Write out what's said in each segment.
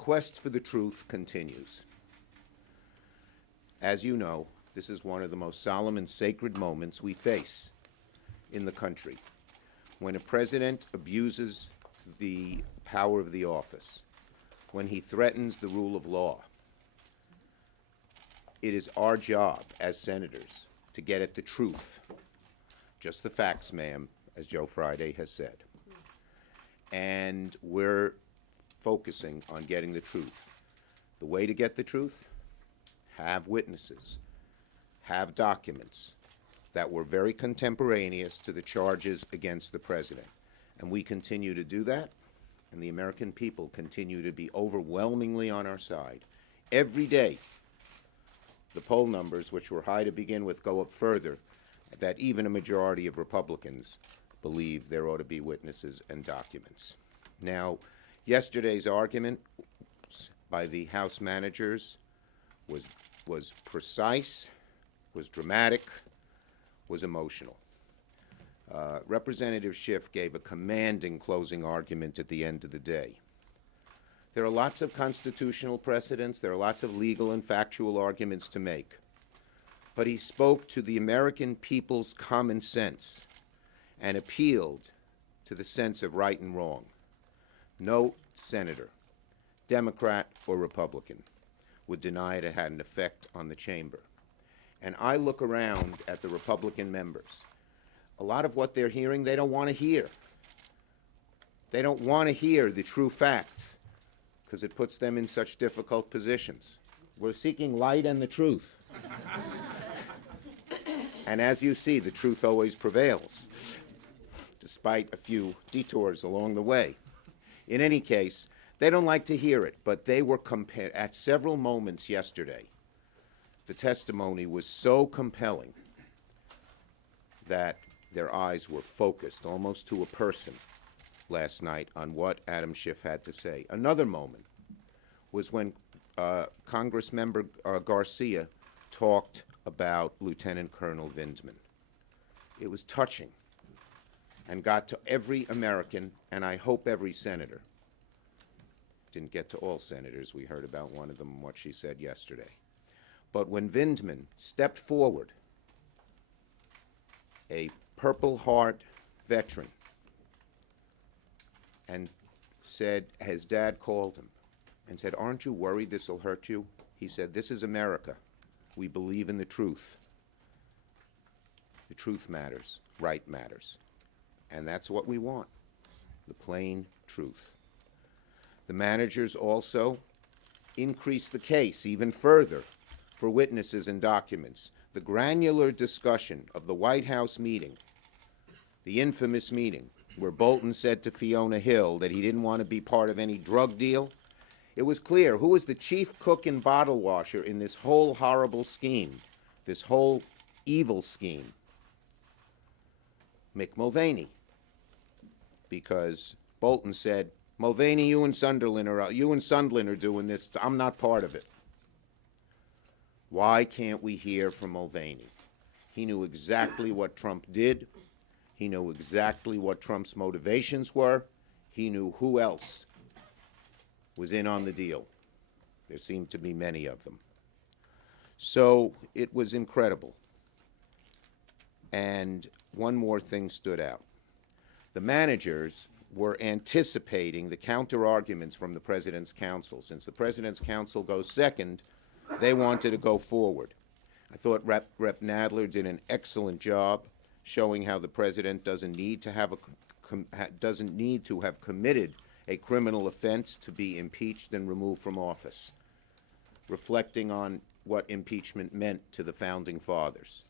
quest for the truth continues. As you know, this is one of the most solemn and sacred moments we face in the country. When a president abuses the power of the office, when he threatens the rule of law, it is our job as senators to get at the truth. Just the facts, ma'am, as Joe Friday has said. And we're focusing on getting the truth. The way to get the truth? Have witnesses, have documents that were very contemporaneous to the charges against the president. And we continue to do that, and the American people continue to be overwhelmingly on our side. Every day, the poll numbers, which were high to begin with, go up further, that even a majority of Republicans believe there ought to be witnesses and documents. Now, yesterday's argument by the House managers was precise, was dramatic, was emotional. Representative Schiff gave a commanding closing argument at the end of the day. There are lots of constitutional precedents, there are lots of legal and factual arguments to make, but he spoke to the American people's common sense and appealed to the sense of right and wrong. No senator, Democrat or Republican, would deny it had an effect on the chamber. And I look around at the Republican members. A lot of what they're hearing, they don't want to hear. They don't want to hear the true facts because it puts them in such difficult positions. We're seeking light and the truth. And as you see, the truth always prevails, despite a few detours along the way. In any case, they don't like to hear it, but they were compared at several moments yesterday. The testimony was so compelling that their eyes were focused almost to a person last night on what Adam Schiff had to say. Another moment was when Congressmember Garcia talked about Lieutenant Colonel Vindman. It was touching and got to every American, and I hope every senator. Didn't get to all senators. We heard about one of them, what she said yesterday. But when Vindman stepped forward, a Purple Heart veteran, and said, his dad called him and said, "Aren't you worried this will hurt you?" He said, "This is America. We believe in the truth. The truth matters. Right matters. And that's what we want, the plain truth." The managers also increased the case even further for witnesses and documents. The granular discussion of the White House meeting, the infamous meeting where Bolton said to Fiona Hill that he didn't want to be part of any drug deal. It was clear who was the chief cook and bottle washer in this whole horrible scheme, this whole evil scheme. Mick Mulvaney, because Bolton said, "Mulvaney, you and Sunderland are doing this. I'm not part of it." Why can't we hear from Mulvaney? He knew exactly what Trump did. He knew exactly what Trump's motivations were. He knew who else was in on the deal. There seemed to be many of them. So it was incredible. And one more thing stood out. The managers were anticipating the counter-arguments from the President's counsel. Since the President's counsel goes second, they wanted to go forward. I thought Rep. Nadler did an excellent job showing how the President doesn't need to have committed a criminal offense to be impeached and removed from office, reflecting on what impeachment meant to the Founding Fathers.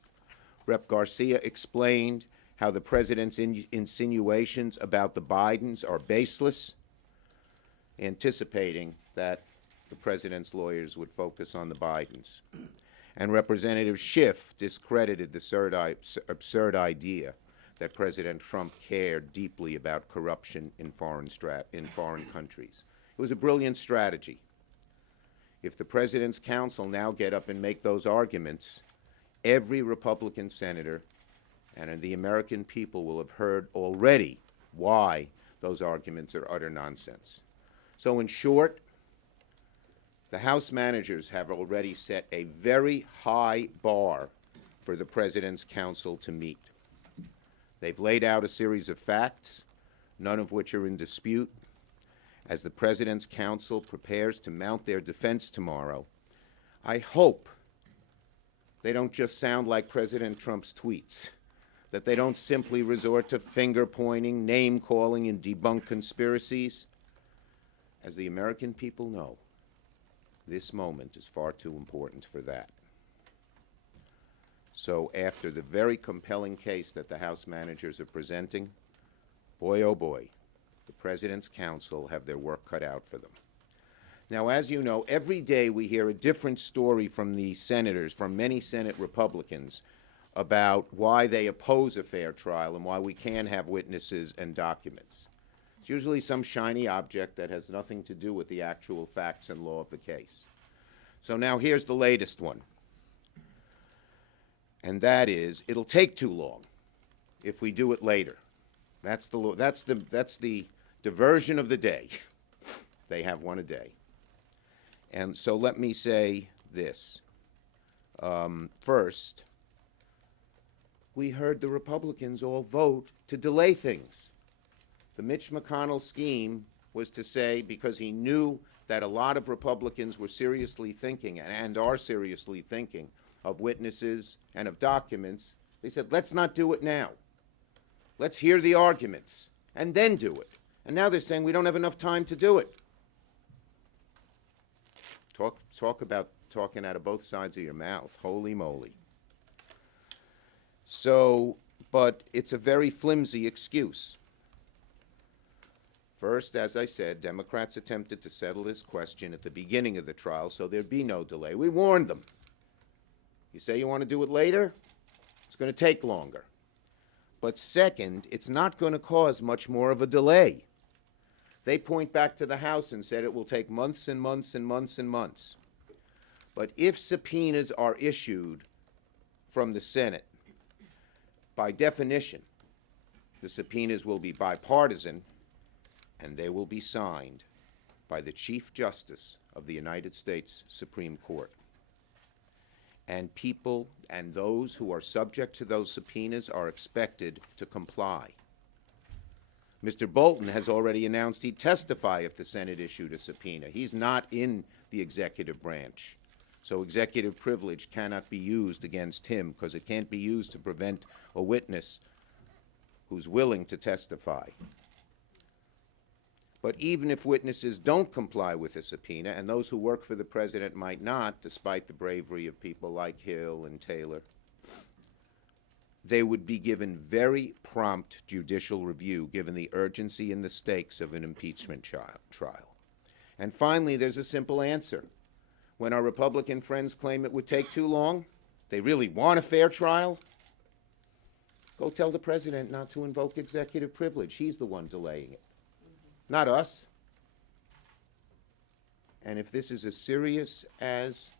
Rep. Garcia explained how the President's insinuations about the Bidens are baseless, anticipating that the President's lawyers would focus on the Bidens. And Representative Schiff discredited the absurd idea that President Trump cared deeply about corruption in foreign countries. It was a brilliant strategy. If the President's counsel now get up and make those arguments, every Republican senator and the American people will have heard already why those arguments are utter nonsense. So in short, The House managers have already set a very high bar for the President's counsel to meet. They've laid out a series of facts, none of which are in dispute. As the President's counsel prepares to mount their defense tomorrow, I hope they don't just sound like President Trump's tweets, that they don't simply resort to finger-pointing, name-calling, and debunk conspiracies. As the American people know, this moment is far too important for that. So after the very compelling case that the House managers are presenting, boy, oh boy, the President's counsel have their work cut out for them. Now, as you know, every day we hear a different story from the senators, from many Senate Republicans, about why they oppose a fair trial and why we can't have witnesses and documents. It's usually some shiny object that has nothing to do with the actual facts and law of the case. So now here's the latest one. And that is, it'll take too long if we do it later. That's the diversion of the day. They have one a day. And so let me say this. First, we heard the Republicans all vote to delay things. The Mitch McConnell scheme was to say, because he knew that a lot of Republicans were seriously thinking, and are seriously thinking, of witnesses and of documents, they said, let's not do it now. Let's hear the arguments and then do it. And now they're saying we don't have enough time to do it. Talk about talking out of both sides of your mouth. Holy moly. So, but it's a very flimsy excuse. First, as I said, Democrats attempted to settle this question at the beginning of the trial so there'd be no delay. We warned them. You say you want to do it later? It's going to take longer. But second, it's not going to cause much more of a delay. They point back to the House and said it will take months and months and months and months. But if subpoenas are issued from the Senate, by definition, the subpoenas will be bipartisan and they will be signed by the Chief Justice of the United States Supreme Court. And people and those who are subject to those subpoenas are expected to comply. Mr. Bolton has already announced he'd testify if the Senate issued a subpoena. He's not in the executive branch. So executive privilege cannot be used against him because it can't be used to prevent a witness who's willing to testify. But even if witnesses don't comply with a subpoena, and those who work for the president might not, despite the bravery of people like Hill and Taylor, they would be given very prompt judicial review given the urgency and the stakes of an impeachment trial. And finally, there's a simple answer. When our Republican friends claim it would take too long, they really want a fair trial, go tell the president not to invoke executive privilege. He's the one delaying it, not us. And if this is as serious as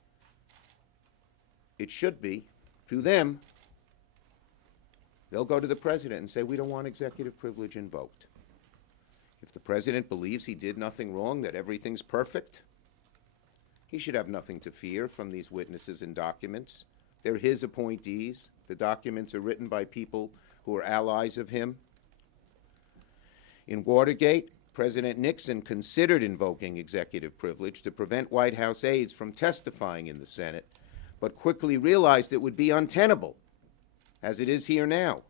it should be to them, they'll go to the president and say, we don't want executive privilege invoked. If the president believes he did nothing wrong, that everything's perfect, he should have nothing to fear from these witnesses and documents. They're his appointees. The documents are written by people who are allies of him. In Watergate, President Nixon considered invoking executive privilege to prevent White House aides from testifying in the Senate, but quickly realized it would be untenable, as it is here now.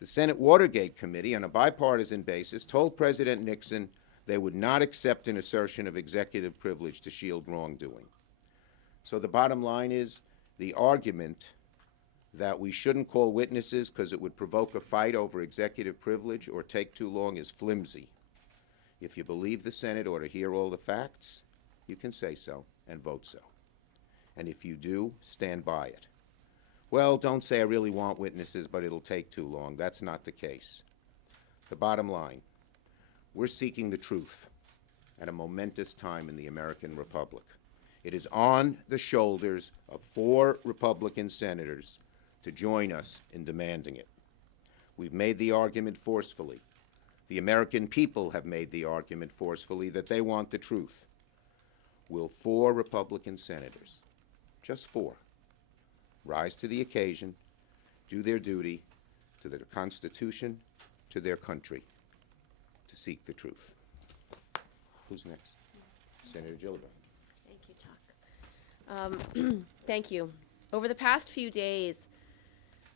The Senate Watergate Committee, on a bipartisan basis, told President Nixon they would not accept an assertion of executive privilege to shield wrongdoing. So the bottom line is the argument that we shouldn't call witnesses because it would provoke a fight over executive privilege or take too long is flimsy. If you believe the Senate ought to hear all the facts, you can say so and vote so. And if you do, stand by it. Well, don't say I really want witnesses, but it'll take too long. That's not the case. The bottom line, we're seeking the truth at a momentous time in the American Republic. It is on the shoulders of 4 Republican senators to join us in demanding it. We've made the argument forcefully. The American people have made the argument forcefully that they want the truth. will 4 Republican senators, just 4, rise to the occasion, do their duty to their Constitution, to their country, to seek the truth. Who's next? Senator Gillibrand. Thank you, Chuck. Thank you. Over the past few days,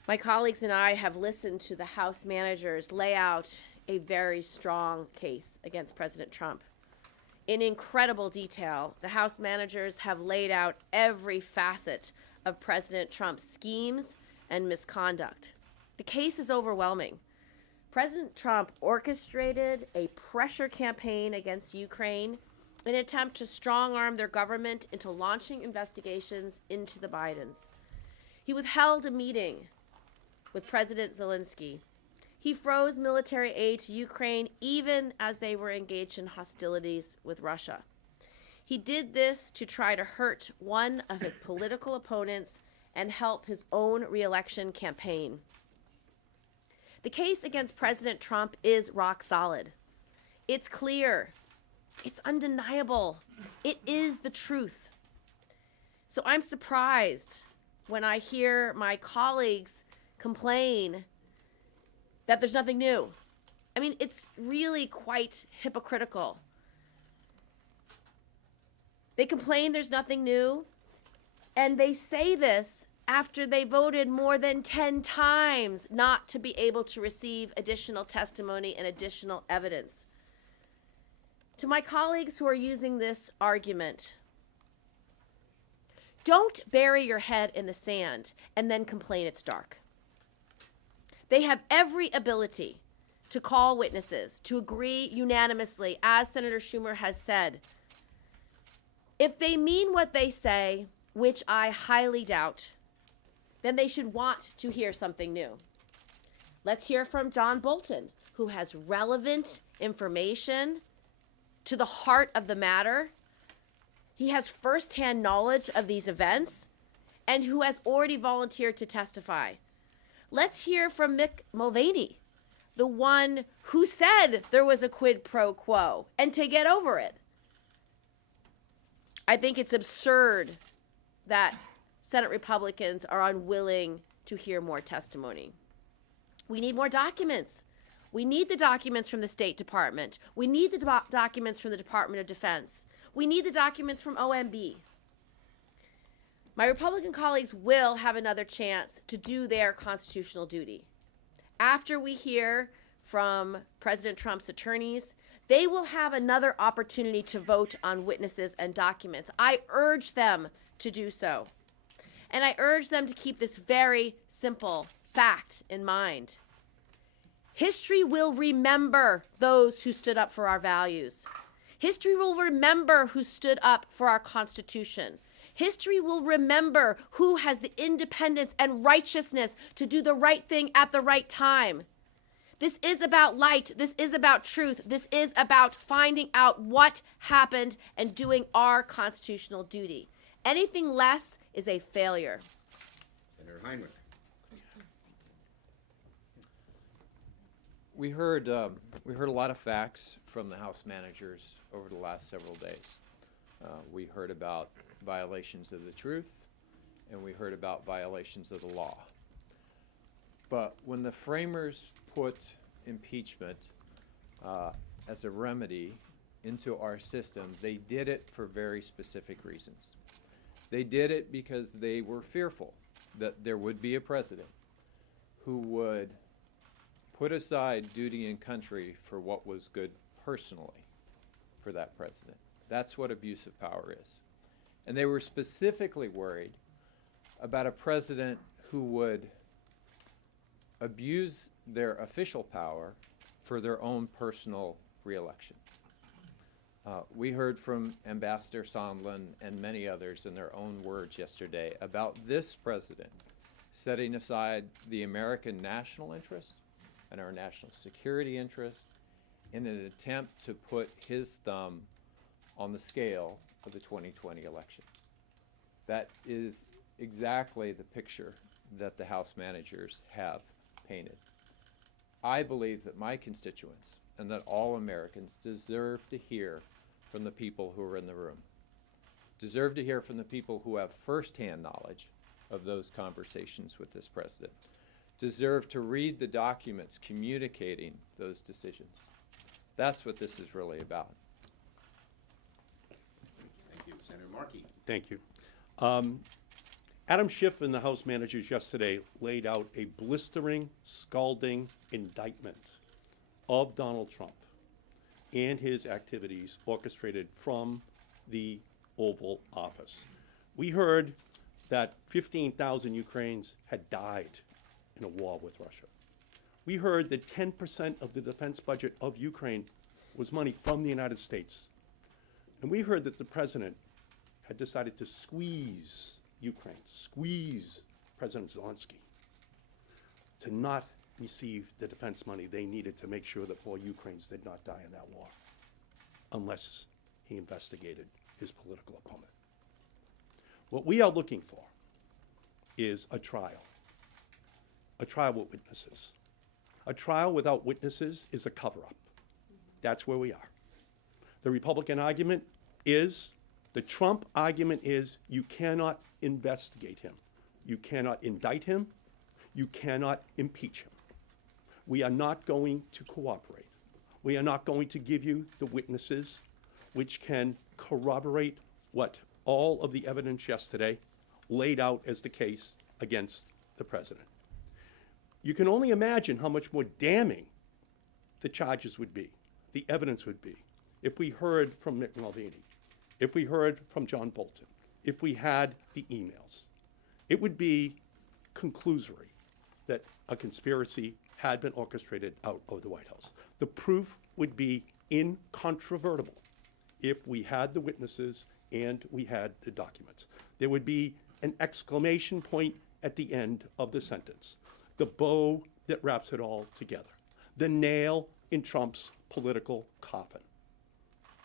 my colleagues and I have listened to the House managers lay out a very strong case against President Trump. In incredible detail, the House managers have laid out every facet of President Trump's schemes and misconduct. The case is overwhelming. President Trump orchestrated a pressure campaign against Ukraine in an attempt to strong-arm their government into launching investigations into the Bidens. He withheld a meeting with President Zelensky. He froze military aid to Ukraine even as they were engaged in hostilities with Russia. He did this to try to hurt one of his political opponents and help his own re-election campaign. The case against President Trump is rock solid. It's clear. It's undeniable. It is the truth. So I'm surprised when I hear my colleagues complain that there's nothing new. I mean, it's really quite hypocritical. They complain there's nothing new, and they say this after they voted more than 10 times not to be able to receive additional testimony and additional evidence. To my colleagues who are using this argument, don't bury your head in the sand and then complain it's dark. They have every ability to call witnesses, to agree unanimously, as Senator Schumer has said. If they mean what they say, which I highly doubt, then they should want to hear something new. Let's hear from John Bolton, who has relevant information to the heart of the matter. He has firsthand knowledge of these events and who has already volunteered to testify. Let's hear from Mick Mulvaney, the one who said there was a quid pro quo, and to get over it. I think it's absurd that Senate Republicans are unwilling to hear more testimony. We need more documents. We need the documents from the State Department. We need the documents from the Department of Defense. We need the documents from OMB. My Republican colleagues will have another chance to do their constitutional duty. After we hear from President Trump's attorneys, they will have another opportunity to vote on witnesses and documents. I urge them to do so. And I urge them to keep this very simple fact in mind. History will remember those who stood up for our values. History will remember who stood up for our Constitution. History will remember who has the independence and righteousness to do the right thing at the right time. This is about light. This is about truth. This is about finding out what happened and doing our constitutional duty. Anything less is a failure. Senator Heinrich. We heard a lot of facts from the House managers over the last several days. We heard about violations of the truth, and we heard about violations of the law. But when the framers put impeachment as a remedy into our system, they did it for very specific reasons. They did it because they were fearful that there would be a president who would put aside duty and country for what was good personally for that president. That's what abuse of power is. And they were specifically worried about a president who would abuse their official power for their own personal reelection. We heard from Ambassador Sondland and many others in their own words yesterday about this president setting aside the American national interest and our national security interest in an attempt to put his thumb on the scale of the 2020 election. That is exactly the picture that the House managers have painted. I believe that my constituents and that all Americans deserve to hear from the people who are in the room. deserve to hear from the people who have firsthand knowledge of those conversations with this president, deserve to read the documents communicating those decisions. That's what this is really about. Thank you. Senator Markey. Thank you. Adam Schiff and the House managers yesterday laid out a blistering, scalding indictment of Donald Trump and his activities orchestrated from the Oval Office. We heard that 15,000 Ukrainians had died in a war with Russia. We heard that 10% of the defense budget of Ukraine was money from the United States. And we heard that the president had decided to squeeze Ukraine, squeeze President Zelensky to not receive the defense money they needed to make sure that more Ukrainians did not die in that war, unless he investigated his political opponent. What we are looking for is a trial with witnesses. A trial without witnesses is a cover-up. That's where we are. The Republican argument is, the Trump argument is, you cannot investigate him. You cannot indict him. You cannot impeach him. We are not going to cooperate. We are not going to give you the witnesses which can corroborate what all of the evidence yesterday laid out as the case against the president. You can only imagine how much more damning the charges would be, the evidence would be, if we heard from Mick Mulvaney, if we heard from John Bolton, if we had the emails. It would be conclusory that a conspiracy had been orchestrated out of the White House. The proof would be incontrovertible if we had the witnesses and we had the documents. There would be an exclamation point at the end of the sentence, the bow that wraps it all together, the nail in Trump's political coffin.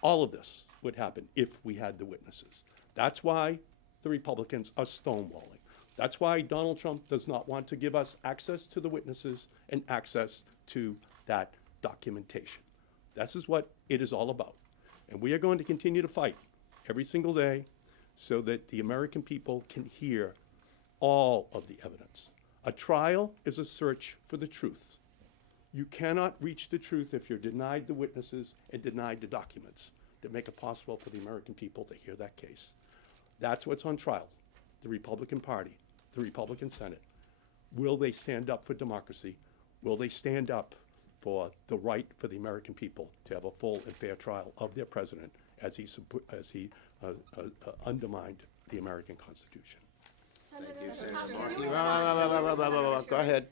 All of this would happen if we had the witnesses. That's why the Republicans are stonewalling. That's why Donald Trump does not want to give us access to the witnesses and access to that documentation. This is what it is all about. And we are going to continue to fight every single day so that the American people can hear all of the evidence. A trial is a search for the truth. You cannot reach the truth if you're denied the witnesses and denied the documents that make it possible for the American people to hear that case. That's what's on trial. The Republican Party, the Republican Senate. Will they stand up for democracy? Will they stand up for the right for the American people to have a full and fair trial of their president as he undermined the American Constitution? Thank you, Senator Markey. Go ahead.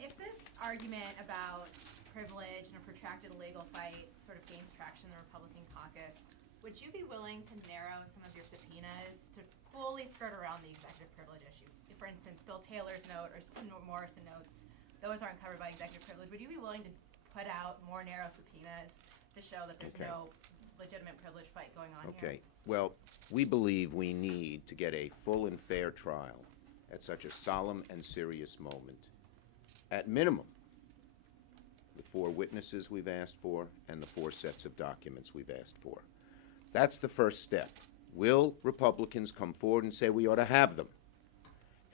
If this argument about privilege and a protracted legal fight sort of gains traction in the Republican caucus, would you be willing to narrow some of your subpoenas to fully skirt around the executive privilege issue? For instance, Bill Taylor's note or Tim Morrison notes, those aren't covered by executive privilege. Would you be willing to put out more narrow subpoenas to show that there's no legitimate privilege fight going on here? Okay. Well, we believe we need to get a full and fair trial at such a solemn and serious moment. At minimum, the 4 witnesses we've asked for and the 4 sets of documents we've asked for. That's the first step. Will Republicans come forward and say we ought to have them?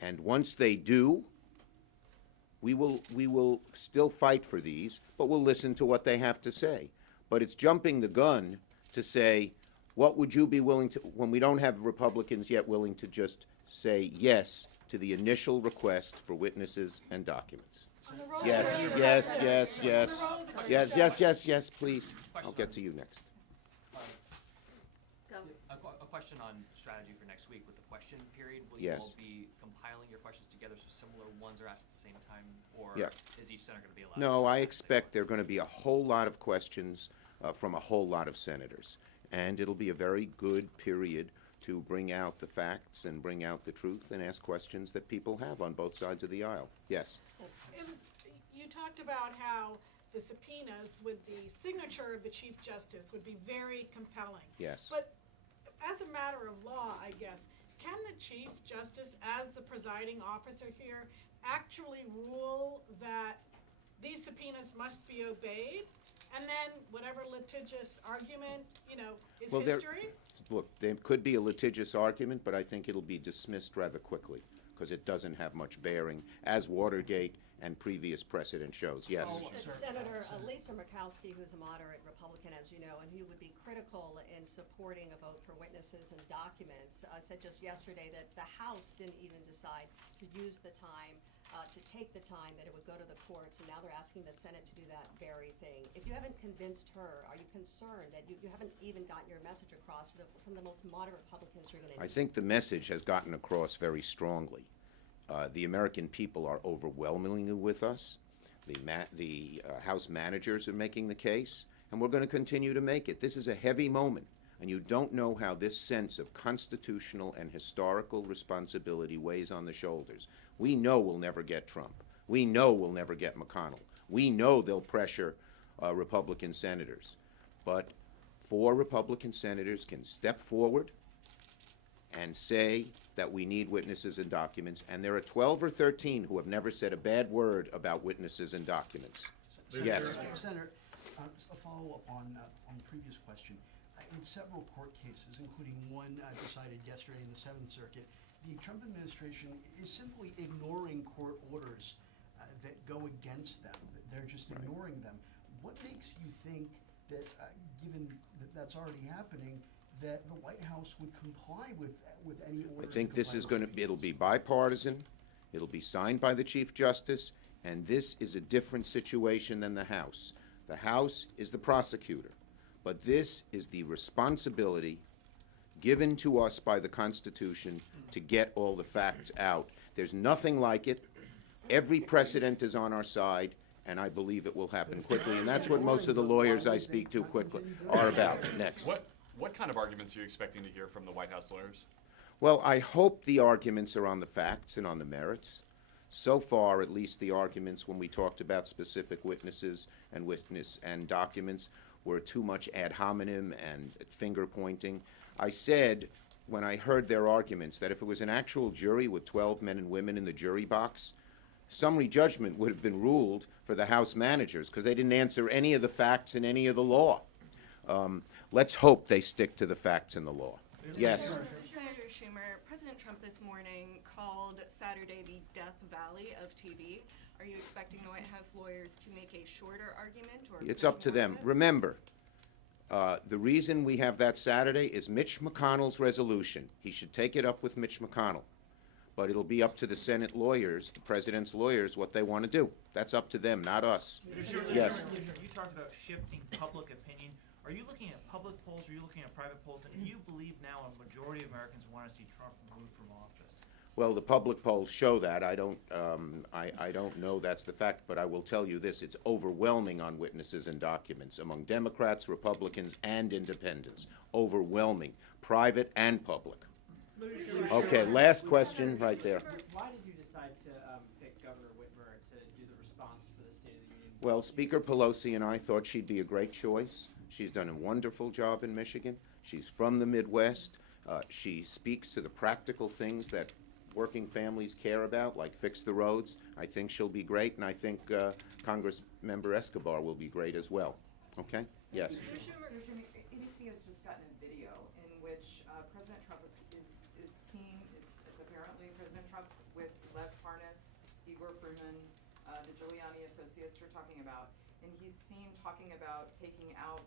And once they do, we will still fight for these, but we'll listen to what they have to say. But it's jumping the gun to say, what would you be willing to, when we don't have Republicans yet willing to just say yes to the initial request for witnesses and documents? Yes, yes, yes, yes, yes, yes, yes, yes, please. I'll get to you next. Go. A question on strategy for next week with the question period. Will Yes. you all be compiling your questions together so similar ones are asked at the same time, or Yeah. is each senator going to be allowed? No, to I ask expect there are going to be a whole lot of questions from a whole lot of senators. And it'll be a very good period to bring out the facts and bring out the truth and ask questions that people have on both sides of the aisle. Yes. You talked about how the subpoenas with the signature of the Chief Justice would be very compelling. Yes. But as a matter of law, I guess, can the Chief Justice, as the presiding officer here, actually rule that these subpoenas must be obeyed? And then whatever litigious argument, is Well, history? look, there could be a litigious argument, but I think it'll be dismissed rather quickly, because it doesn't have much bearing, as Watergate and previous precedent shows. Yes? Senator Lisa Murkowski, who's a moderate Republican, as you know, and who would be critical in supporting a vote for witnesses and documents, said just yesterday that the House didn't even decide to use the time, to take the time, that it would go to the courts, and now they're asking the Senate to do that very thing. If you haven't convinced her, are you concerned that you haven't even gotten your message across to some of the most moderate Republicans you're going to I think the message has gotten across very strongly. The American people are overwhelmingly with us. The House managers are making the case, and we're going to continue to make it. This is a heavy moment, and you don't know how this sense of constitutional and historical responsibility weighs on the shoulders. We know we'll never get Trump. We know we'll never get McConnell. We know they'll pressure Republican senators. But 4 Republican senators can step forward and say that we need witnesses and documents, and there are 12 or 13 who have never said a bad word about witnesses and documents. Yes. Senator, just a follow-up on the previous question. In several court cases, including one decided yesterday in the Seventh Circuit, the Trump administration is simply ignoring court orders that go against them. They're just ignoring them. What makes you think that, given that that's already happening, that the White House would comply with any orders? I think this is going to, it'll be bipartisan, it'll be signed by the Chief Justice, and this is a different situation than the House. The House is the prosecutor, but this is the responsibility given to us by the Constitution to get all the facts out. There's nothing like it. Every precedent is on our side, and I believe it will happen quickly, and that's what most of the lawyers I speak to quickly are about. Next. What kind of arguments are you expecting to hear from the White House lawyers? Well, I hope the arguments are on the facts and on the merits. So far, at least, the arguments when we talked about specific witnesses and documents were too much ad hominem and finger pointing. I said, when I heard their arguments, that if it was an actual jury with 12 men and women in the jury box, summary judgment would have been ruled for the House managers because they didn't answer any of the facts in any of the law. Let's hope they stick to the facts in the law. Yes? Senator Schumer, President Trump this morning called Saturday the Death Valley of TV. Are you expecting the White House lawyers to make a shorter argument? Or It's up to them. Remember, the reason we have that Saturday is Mitch McConnell's resolution. He should take it up with Mitch McConnell. But it'll be up to the Senate lawyers, the president's lawyers, what they want to do. That's up to them, not us. Yes? You talked about shifting public opinion. Are you looking at public polls, or are you looking at private polls? And do you believe now a majority of Americans want to see Trump removed from office? Well, the public polls show that. I don't know that's the fact, but I will tell you this: it's overwhelming on witnesses and documents among Democrats, Republicans, and Independents. Overwhelming, private and public. Okay, last question right there. Why did you decide to pick Governor Whitmer to do the response for the State of the Union? Well, Speaker Pelosi and I thought she'd be a great choice. She's done a wonderful job in Michigan. She's from the Midwest. She speaks to the practical things that working families care about, like fix the roads. I think she'll be great, and I think Congressmember Escobar will be great as well. Okay? Yes. ABC has just gotten a video in which President Trump is seen, it's apparently President Trump with Lev Parnas, Igor Fruman, the Giuliani associates are talking about, and he's seen talking about taking out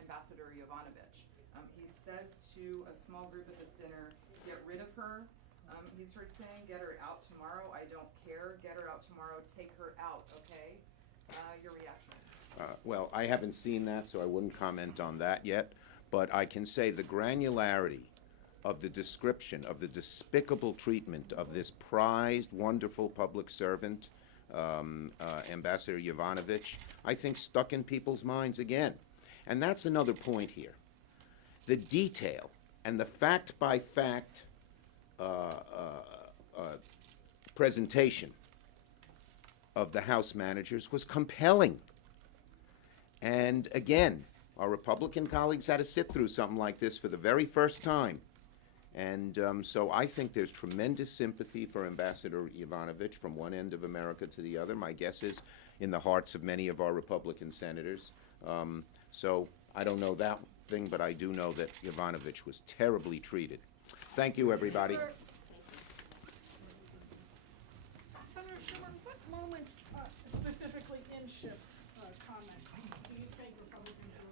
Ambassador Yovanovitch. He says to a small group at this dinner, get rid of her. He's heard saying, get her out tomorrow. I don't care. Get her out tomorrow. Take her out, okay? Your reaction? Well, I haven't seen that, so I wouldn't comment on that yet. But I can say the granularity of the description of the despicable treatment of this prized, wonderful public servant, Ambassador Yovanovitch, I think stuck in people's minds again. And that's another point here. The detail and the fact-by-fact presentation of the House managers was compelling. And again, our Republican colleagues had to sit through something like this for the very first time. And so I think there's tremendous sympathy for Ambassador Yovanovitch from one end of America to the other. My guess is in the hearts of many of our Republican senators. So I don't know thing, but I do know that Yovanovitch was terribly treated. Thank you, everybody. Senator Schumer, what moments specifically in Schiff's comments do you think Republicans were